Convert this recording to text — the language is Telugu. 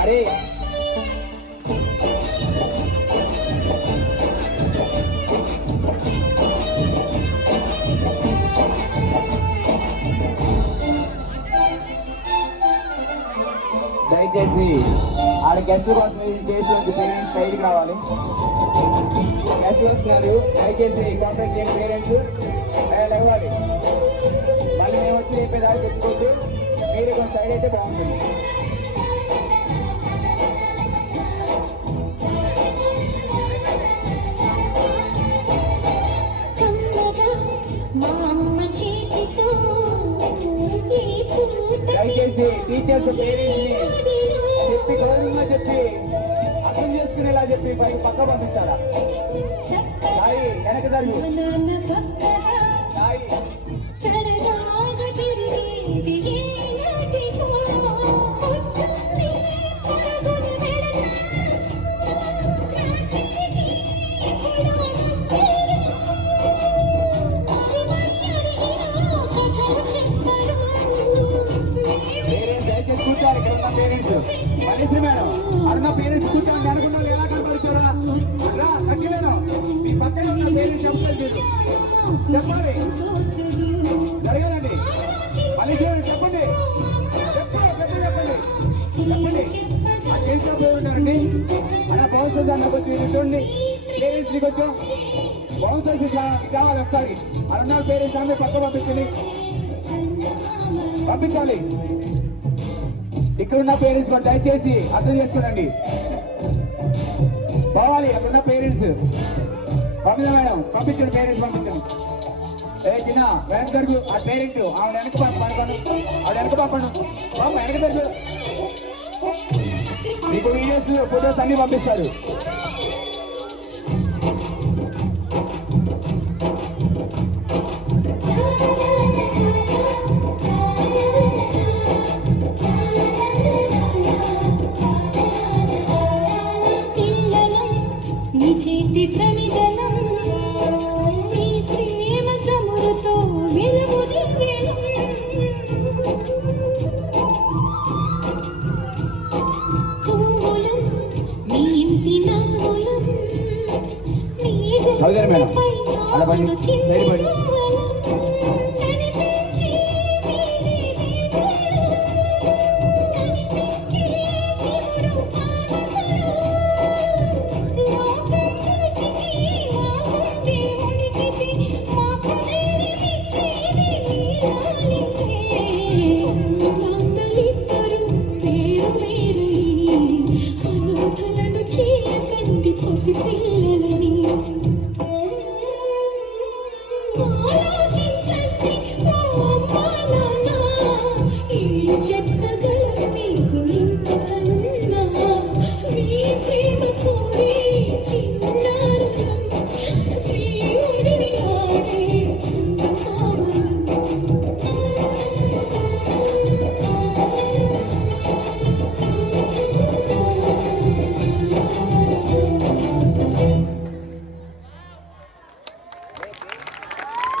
అరే దయచేసి ఆడ గెస్టుల కోసం చేసి పేరెంట్స్ సైడ్కి రావాలి. గెస్టులు వస్తున్నారు, దయచేసి కాంటాక్ట్ చేయండి. పేరెంట్స్ లేవాలి, మళ్ళీ మేము వచ్చి చెప్పేదాన్ని తెచ్చుకోవద్దు. మీరు కొంచెం సైడ్ అయితే బాగుంటుంది. దయచేసి టీచర్స్ పేరెంట్స్ని చెప్పి గౌరవంగా చెప్పి అర్థం చేసుకునేలా చెప్పి పక్క పంపించాలా. సాయి వెనక జరుగు. సాయి కూర్చోవాలి. ఇక్కడ ఉన్న పేరెంట్స్ మనిషి మేడం అన్న పేరెంట్స్ కూర్చోండి అనుకున్నా ఎలా కనపడుతురా లక్ష్మీ మేడం మీ పక్కన ఉన్న పేరెంట్స్ చెప్పాలి. మీరు చెప్పాలి, జరగాలండి. మళ్ళీ చూడండి, చెప్పండి చెప్పండి అది చేసిన పోయి ఉంటారండి. అన్న బౌన్సర్స్ అన్న కొంచెం చూడండి. పేరెంట్స్ నీకు వచ్చాం బౌన్సర్స్ ఇట్లా కావాలి. ఒకసారి అన్న పేరెంట్స్ అన్నీ పక్క పంపించాలి. ఇక్కడున్న పేరెంట్స్ కూడా దయచేసి అర్థం చేసుకోండి. పోవాలి అక్కడున్న పేరెంట్స్ పంపించండి మేడం, పంపించండి పేరెంట్స్ పంపించండి. చిన్న వెనక జరుగు. ఆ పేరెంట్ ఆవిడ వెనక పంపండి, ఆవిడ వెనక పంపండి. వెనక జరుగు. మీకు వీడియోస్ ఫొటోస్ అన్ని పంపిస్తారు. చదువుగారు మేడం అలా బండి సైడ్ బండి.